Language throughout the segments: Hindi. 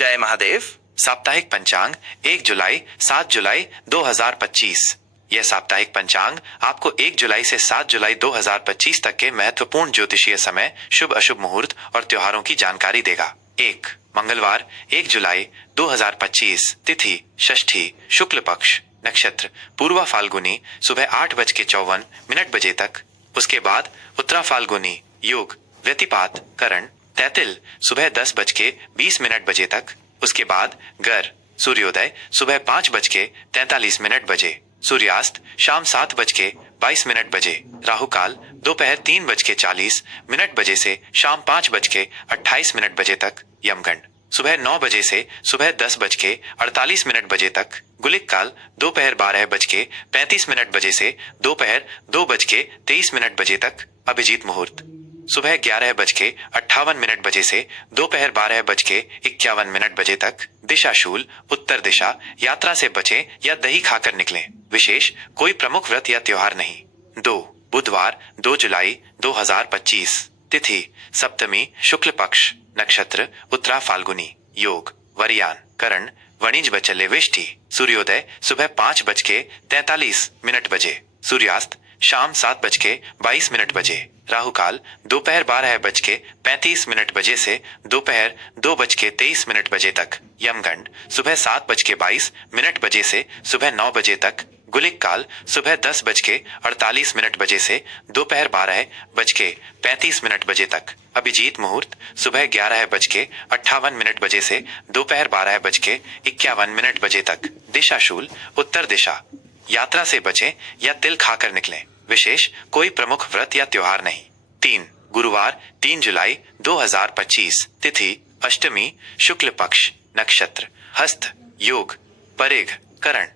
जय महादेव। साप्ताहिक पंचांग 1 जुलाई 7 जुलाई 2025। यह साप्ताहिक पंचांग आपको 1 जुलाई से 7 जुलाई 2025 तक के महत्वपूर्ण ज्योतिषीय समय, शुभ अशुभ मुहूर्त और त्योहारों की जानकारी देगा। 1 मंगलवार 1 जुलाई 2025, तिथि षष्ठी, शुक्ल पक्ष, नक्षत्र पूर्वा फाल्गुनी सुबह 8:54 बजे तक। उसके बाद उत्तरा फाल्गुनी, योग व्यतिपात करण तैतिल सुबह 10:20 बजे तक। उसके बाद गर सूर्योदय सुबह 5:43 बजे, सूर्यास्त शाम 7:22 बजे, राहु काल दोपहर 3:40 बजे से शाम 5:28 बजे तक, यमगंड सुबह 9 बजे से सुबह 10:48 बजे तक, गुलिक काल दोपहर 12:35 बजे से दोपहर 2:23 बजे तक, अभिजीत मुहूर्त सुबह 11:58 बजे से दोपहर 12:51 बजे तक, दिशा शूल उत्तर दिशा, यात्रा से बचें या दही खाकर निकलें, विशेष कोई प्रमुख व्रत या त्योहार नहीं। 2 बुधवार 2 जुलाई 2025, तिथि सप्तमी, शुक्ल पक्ष, नक्षत्र उत्तरा फाल्गुनी, योग वरियान करण वणिज बचले वेष्टि, सूर्योदय सुबह 5:43 बजे, सूर्यास्त शाम 7:22 बजे, राहु काल दोपहर 12:35 बजे से दोपहर 2:23 बजे तक, यमगंड सुबह 7:22 बजे से सुबह 9 बजे तक, गुलिक काल सुबह 10:48 बजे से दोपहर 12:35 बजे तक, अभिजीत मुहूर्त सुबह 11:58 बजे से दोपहर 12:51 बजे तक, दिशा शूल उत्तर दिशा, यात्रा से बचें या तिल खाकर निकलें, विशेष कोई प्रमुख व्रत या त्योहार नहीं। 3 गुरुवार 3 जुलाई 2025, तिथि अष्टमी, शुक्ल पक्ष, नक्षत्र हस्त, योग परेघ करण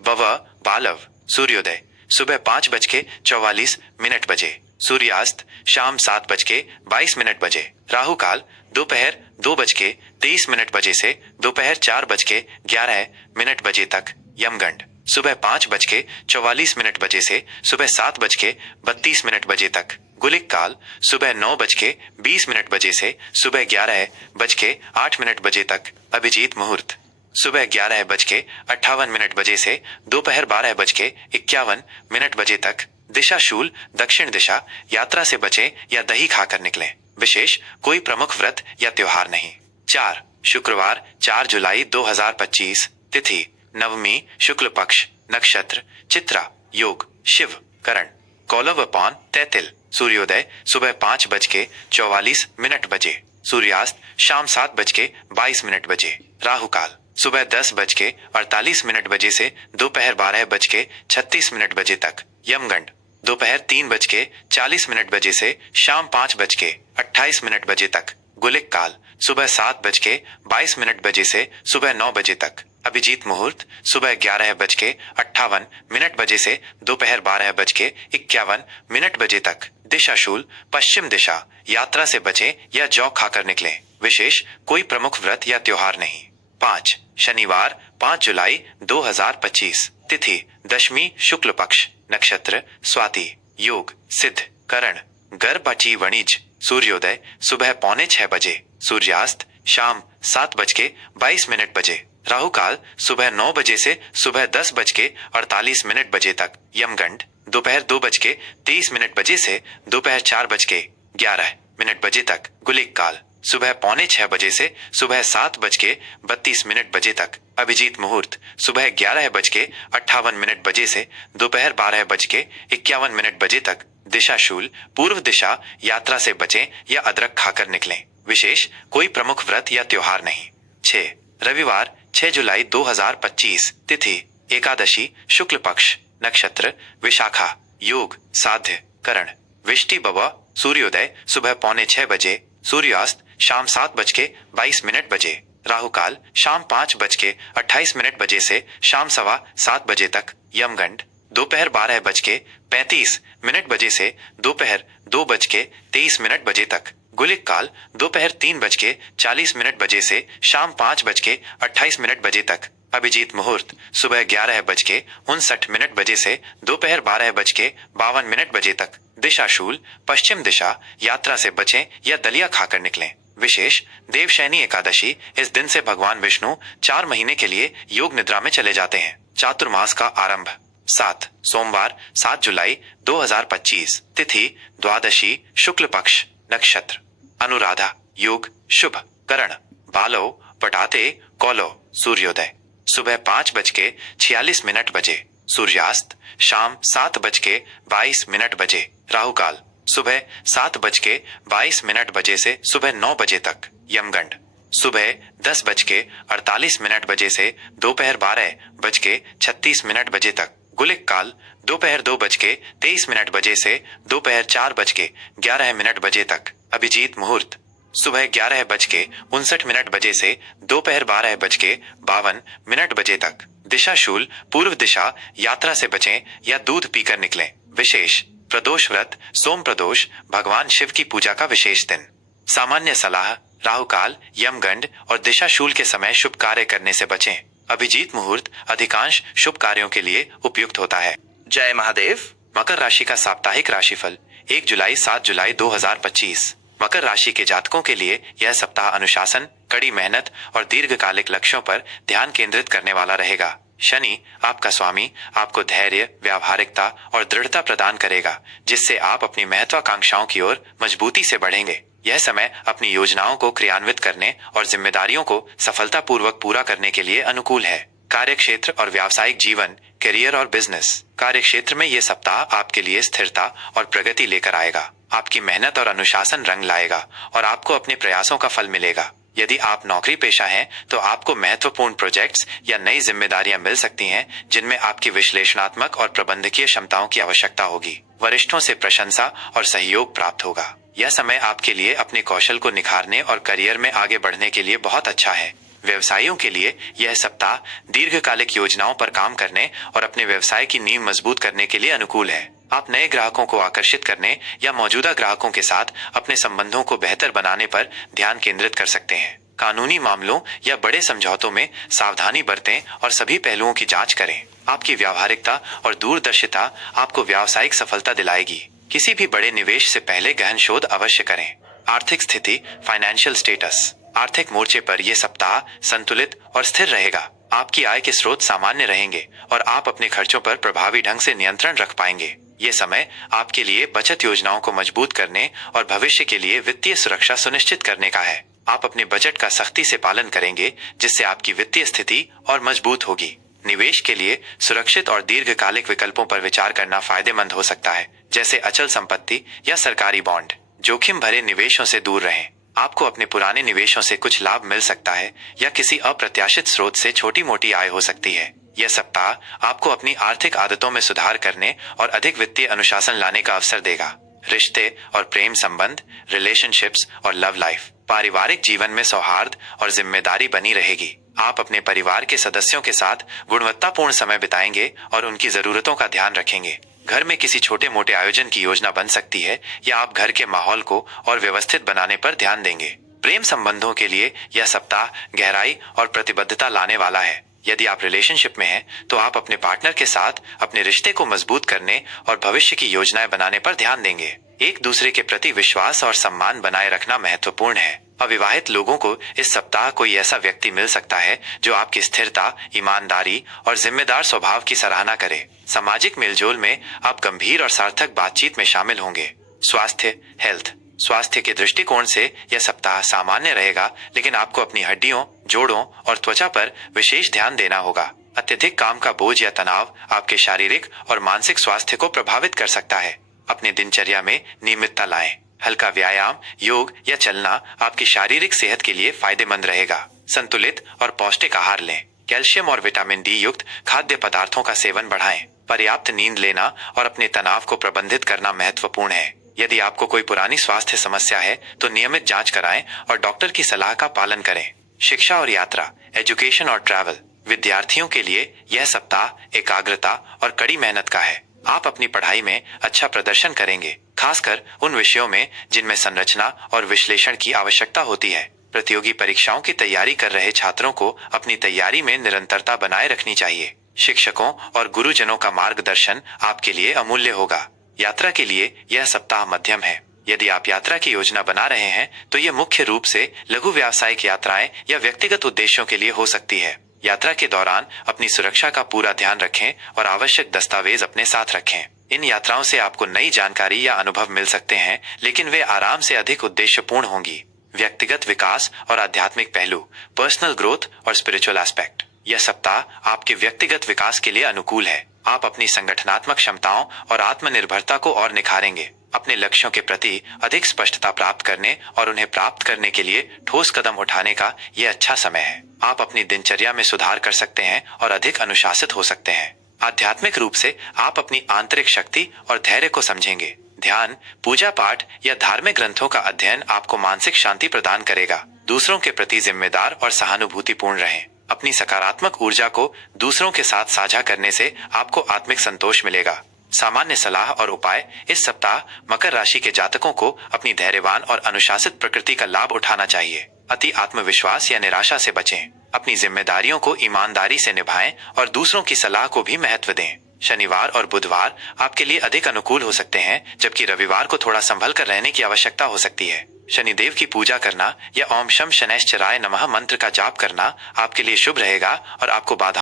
वव बालव, सूर्योदय सुबह 5:44 बजे, सूर्यास्त शाम 7:22 बजे, राहु काल दोपहर 2:23 बजे से दोपहर 4:11 बजे तक, यमगंड सुबह 5:44 बजे से सुबह 7:32 बजे तक, गुलिक काल सुबह 9:20 बजे से सुबह 11:08 बजे तक, अभिजीत मुहूर्त सुबह 11:58 बजे से दोपहर 12:51 बजे तक, दिशा शूल दक्षिण दिशा, यात्रा से बचें या दही खाकर निकलें, विशेष कोई प्रमुख व्रत या त्योहार नहीं। 4 शुक्रवार 4 जुलाई 2025, तिथि नवमी, शुक्ल पक्ष, नक्षत्र चित्रा, योग शिव करण कौलव पौन तैतिल, सूर्योदय सुबह 5:44 बजे, सूर्यास्त शाम 7:22 बजे, राहु काल सुबह 10:48 बजे से दोपहर 12:36 बजे तक, यमगंड दोपहर 3:40 बजे से शाम 5:28 बजे तक, गुलिक काल सुबह 7:22 बजे से सुबह 9 बजे तक, अभिजीत मुहूर्त सुबह 11:58 बजे से दोपहर 12:51 बजे तक, दिशा शूल पश्चिम दिशा, यात्रा से बचें या जौ खाकर निकलें, विशेष कोई प्रमुख व्रत या त्योहार नहीं। 5 शनिवार 5 जुलाई 2025, तिथि दशमी, शुक्ल पक्ष, नक्षत्र स्वाति, योग सिद्ध करण गर्भची वणिज, सूर्योदय सुबह 5:45 बजे, सूर्यास्त शाम 7:22 बजे, राहु काल सुबह 9 बजे से सुबह 10:48 बजे तक, यमगंड दोपहर 2:23 बजे से दोपहर 4:11 बजे तक, गुलिक काल सुबह 5:45 बजे से सुबह 7:32 बजे तक, अभिजीत मुहूर्त सुबह 11:58 बजे से दोपहर 12:51 बजे तक, दिशा शूल पूर्व दिशा, यात्रा से बचें या अदरक खाकर निकलें, विशेष कोई प्रमुख व्रत या त्योहार नहीं। 6 रविवार 6 जुलाई 2025, तिथि एकादशी, शुक्ल पक्ष, नक्षत्र विशाखा, योग साध्य करण विष्टि बवा, सूर्योदय सुबह 5:45 बजे, सूर्यास्त शाम 7:22 बजे, राहु काल शाम 5:28 बजे से शाम 7:15 बजे तक, यमगंड दोपहर 12:35 बजे से दोपहर 2:23 बजे तक, गुलिक काल दोपहर 3:40 बजे से शाम 5:28 बजे तक, अभिजीत मुहूर्त सुबह 11:59 बजे से दोपहर 12:52 बजे तक, दिशा शूल पश्चिम दिशा, यात्रा से बचें या दलिया खाकर निकलें, विशेष देवशयनी एकादशी, इस दिन से भगवान विष्णु 4 महीने के लिए योग निद्रा में चले जाते हैं। चातुर्मास का आरंभ 7 सोमवार 7 जुलाई 2025, तिथि द्वादशी, शुक्ल पक्ष, नक्षत्र अनुराधा, योग शुभ, करण बालो पटाते कौलो, सूर्योदय सुबह 5:46 बजे, सूर्यास्त शाम 7:22 बजे, राहु काल सुबह 7:22 बजे से सुबह 9 बजे तक, यमगंड सुबह 10:48 बजे से दोपहर 12:36 बजे तक, गुलिक काल दोपहर 2:23 बजे से दोपहर 4:11 बजे तक, अभिजीत मुहूर्त सुबह 11:59 बजे से दोपहर 12:52 बजे तक, दिशा शूल पूर्व दिशा, यात्रा से बचें या दूध पीकर निकलें। विशेष प्रदोष व्रत, सोम प्रदोष, भगवान शिव की पूजा का विशेष दिन। सामान्य सलाह, राहु काल, यमगंड और दिशा शूल के समय शुभ कार्य करने से बचें। अभिजीत मुहूर्त अधिकांश शुभ कार्यों के लिए उपयुक्त होता है। जय महादेव। मकर राशि का साप्ताहिक राशिफल 1 जुलाई 7 जुलाई 2025। मकर राशि के जातकों के लिए यह सप्ताह अनुशासन, कड़ी मेहनत और दीर्घकालिक लक्ष्यों पर ध्यान केंद्रित करने वाला रहेगा। शनि आपका स्वामी आपको धैर्य, व्यावहारिकता और दृढ़ता प्रदान करेगा, जिससे आप अपनी महत्वाकांक्षाओं की ओर मजबूती से बढ़ेंगे। यह समय अपनी योजनाओं को क्रियान्वित करने और जिम्मेदारियों को सफलतापूर्वक पूरा करने के लिए अनुकूल है। कार्यक्षेत्र और व्यावसायिक जीवन, करियर और बिजनेस। कार्यक्षेत्र में यह सप्ताह आपके लिए स्थिरता और प्रगति लेकर आएगा। आपकी मेहनत और अनुशासन रंग लाएगा और आपको अपने प्रयासों का फल मिलेगा। यदि आप नौकरी पेशा हैं, तो आपको महत्वपूर्ण प्रोजेक्ट्स या नई जिम्मेदारियां मिल सकती हैं, जिनमें आपकी विश्लेषणात्मक और प्रबंधकीय क्षमताओं की आवश्यकता होगी। वरिष्ठों से प्रशंसा और सहयोग प्राप्त होगा। यह समय आपके लिए अपने कौशल को निखारने और करियर में आगे बढ़ने के लिए बहुत अच्छा है। व्यवसायियों के लिए यह सप्ताह दीर्घकालिक योजनाओं पर काम करने और अपने व्यवसाय की नींव मजबूत करने के लिए अनुकूल है। आप नए ग्राहकों को आकर्षित करने या मौजूदा ग्राहकों के साथ अपने संबंधों को बेहतर बनाने पर ध्यान केंद्रित कर सकते हैं। कानूनी मामलों या बड़े समझौतों में सावधानी बरतें और सभी पहलुओं की जांच करें। आपकी व्यावहारिकता और दूरदर्शिता आपको व्यावसायिक सफलता दिलाएगी। किसी भी बड़े निवेश से पहले गहन शोध अवश्य करें। आर्थिक स्थिति, फाइनेंशियल स्टेटस। आर्थिक मोर्चे पर यह सप्ताह संतुलित और स्थिर रहेगा। आपकी आय के स्रोत सामान्य रहेंगे और आप अपने खर्चों पर प्रभावी ढंग से नियंत्रण रख पाएंगे। ये समय आपके लिए बचत योजनाओं को मजबूत करने और भविष्य के लिए वित्तीय सुरक्षा सुनिश्चित करने का है। आप अपने बजट का सख्ती से पालन करेंगे, जिससे आपकी वित्तीय स्थिति और मजबूत होगी। निवेश के लिए सुरक्षित और दीर्घकालिक विकल्पों पर विचार करना फायदेमंद हो सकता है, जैसे अचल संपत्ति या सरकारी बॉन्ड। जोखिम भरे निवेशों से दूर रहें। आपको अपने पुराने निवेशों से कुछ लाभ मिल सकता है या किसी अप्रत्याशित स्रोत से छोटी मोटी आय हो सकती है। यह सप्ताह आपको अपनी आर्थिक आदतों में सुधार करने और अधिक वित्तीय अनुशासन लाने का अवसर देगा। रिश्ते और प्रेम संबंध, रिलेशनशिप्स और लव लाइफ। पारिवारिक जीवन में सौहार्द और जिम्मेदारी बनी रहेगी। आप अपने परिवार के सदस्यों के साथ गुणवत्तापूर्ण समय बिताएंगे और उनकी जरूरतों का ध्यान रखेंगे। घर में किसी छोटे मोटे आयोजन की योजना बन सकती है या आप घर के माहौल को और व्यवस्थित बनाने पर ध्यान देंगे। प्रेम संबंधों के लिए यह सप्ताह गहराई और प्रतिबद्धता लाने वाला है। यदि आप रिलेशनशिप में हैं, तो आप अपने पार्टनर के साथ अपने रिश्ते को मजबूत करने और भविष्य की योजनाएं बनाने पर ध्यान देंगे। एक दूसरे के प्रति विश्वास और सम्मान बनाए रखना महत्वपूर्ण है। अविवाहित लोगों को इस सप्ताह कोई ऐसा व्यक्ति मिल सकता है जो आपकी स्थिरता, ईमानदारी और जिम्मेदार स्वभाव की सराहना करे। सामाजिक मेलजोल में आप गंभीर और सार्थक बातचीत में शामिल होंगे। स्वास्थ्य, हेल्थ। स्वास्थ्य के दृष्टिकोण से यह सप्ताह सामान्य रहेगा, लेकिन आपको अपनी हड्डियों, जोड़ों और त्वचा पर विशेष ध्यान देना होगा। अत्यधिक काम का बोझ या तनाव आपके शारीरिक और मानसिक स्वास्थ्य को प्रभावित कर सकता है। अपने दिनचर्या में नियमितता लाएं। हल्का व्यायाम, योग या चलना आपकी शारीरिक सेहत के लिए फायदेमंद रहेगा। संतुलित और पौष्टिक आहार लें। कैल्शियम और विटामिन डी युक्त खाद्य पदार्थों का सेवन बढ़ाएं। पर्याप्त नींद लेना और अपने तनाव को प्रबंधित करना महत्वपूर्ण है। यदि आपको कोई पुरानी स्वास्थ्य समस्या है, तो नियमित जांच कराएं और डॉक्टर की सलाह का पालन करें। शिक्षा और यात्रा, एजुकेशन और ट्रैवल। विद्यार्थियों के लिए यह सप्ताह एकाग्रता और कड़ी मेहनत का है। आप अपनी पढ़ाई में अच्छा प्रदर्शन करेंगे, खासकर उन विषयों में जिनमें संरचना और विश्लेषण की आवश्यकता होती है। प्रतियोगी परीक्षाओं की तैयारी कर रहे छात्रों को अपनी तैयारी में निरंतरता बनाए रखनी चाहिए। शिक्षकों और गुरुजनों का मार्गदर्शन आपके लिए अमूल्य होगा। यात्रा के लिए यह सप्ताह मध्यम है। यदि आप यात्रा की योजना बना रहे हैं तो ये मुख्य रूप से लघु व्यावसायिक यात्राएं या व्यक्तिगत उद्देश्यों के लिए हो सकती है। यात्रा के दौरान अपनी सुरक्षा का पूरा ध्यान रखें और आवश्यक दस्तावेज अपने साथ रखें। इन यात्राओं से आपको नई जानकारी या अनुभव मिल सकते हैं, लेकिन वे आराम से अधिक उद्देश्यपूर्ण होंगी। व्यक्तिगत विकास और आध्यात्मिक पहलू, पर्सनल ग्रोथ और स्पिरिचुअल एस्पेक्ट। यह सप्ताह आपके व्यक्तिगत विकास के लिए अनुकूल है। आप अपनी संगठनात्मक क्षमताओं और आत्मनिर्भरता को और निखारेंगे। अपने लक्ष्यों के प्रति अधिक स्पष्टता प्राप्त करने और उन्हें प्राप्त करने के लिए ठोस कदम उठाने का यह अच्छा समय है। आप अपनी दिनचर्या में सुधार कर सकते हैं और अधिक अनुशासित हो सकते हैं। आध्यात्मिक रूप से आप अपनी आंतरिक शक्ति और धैर्य को समझेंगे। ध्यान, पूजा पाठ या धार्मिक ग्रंथों का अध्ययन आपको मानसिक शांति प्रदान करेगा। दूसरों के प्रति जिम्मेदार और सहानुभूतिपूर्ण रहें। अपनी सकारात्मक ऊर्जा को दूसरों के साथ साझा करने से आपको आत्मिक संतोष मिलेगा। सामान्य सलाह और उपाय। इस सप्ताह मकर राशि के जातकों को अपनी धैर्यवान और अनुशासित प्रकृति का लाभ उठाना चाहिए। अति आत्मविश्वास या निराशा से बचें। अपनी जिम्मेदारियों को ईमानदारी से निभाएं और दूसरों की सलाह को भी महत्व दें। शनिवार और बुधवार आपके लिए अधिक अनुकूल हो सकते हैं, जबकि रविवार को थोड़ा संभल कर रहने की आवश्यकता हो सकती है। शनिदेव की पूजा करना या ओम शम शनैश्चराय नमः मंत्र का जाप करना आपके लिए शुभ रहेगा और आपको बाधा